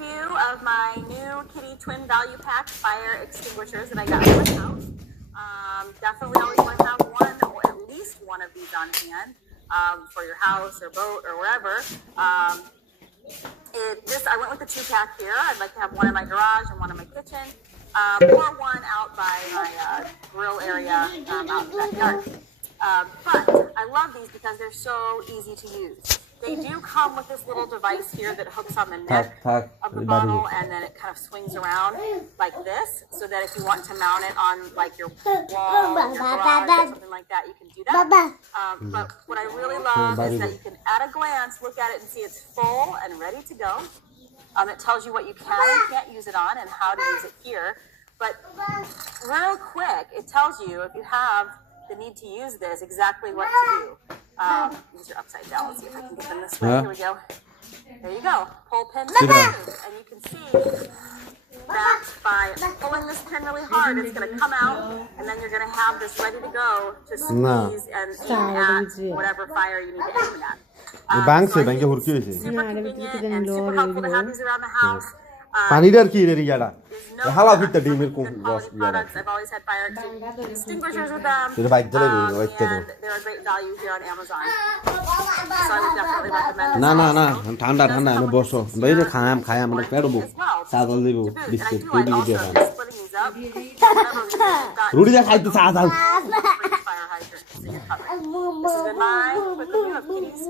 review of my new Kitty Twin Value Pack fire extinguishers that I got for my house. Definitely always want to have one or at least one of these on hand for your house or boat or wherever. I went with the 2-pack here. I'd like to have one in my garage and one in my kitchen, or one out by my grill area out in the backyard. But I love these because they're so easy to use. They do come with this little device here that hooks on the neck of the bottle, and then it kind of swings around like this, so that if you want to mount it on like your wall, in your garage, or something like that, you can do that. But what I really love is that you can, at a glance, look at it and see it's full and ready to go. It tells you what you can and can't use it on and how to use it here. But real quick, it tells you if you have the need to use this, exactly what to do. These are upside down. Let's see if I can get them this way. Here we go. There you go. Pull pin to move. And you can see that by pulling this pin really hard, it's going to come out, and then you're going to have this ready to go to squeeze and aim at whatever fire you need to aim it at. So I think it's super convenient and super helpful to have these around the house. পানিটার কি রে ইয়াটা হালা ফিতে I've ডিমের কোন রস ইয়াটা always had fire extinguishers with them. তোর বাইক চালাই বাইক চালাই And they're a great value here on Amazon. So I would definitely recommend this. না না না ঠান্ডা ঠান্ডা আমি বসো বাইরে খায়াম আমরা পেড়বো চাদল দিব বিস্কুট তুই দিবি দে Splitting these up. Whenever we've got রুটি দা খাইতে চাদল fire hydrant, so you're covered. This has been my quick review of Kitty's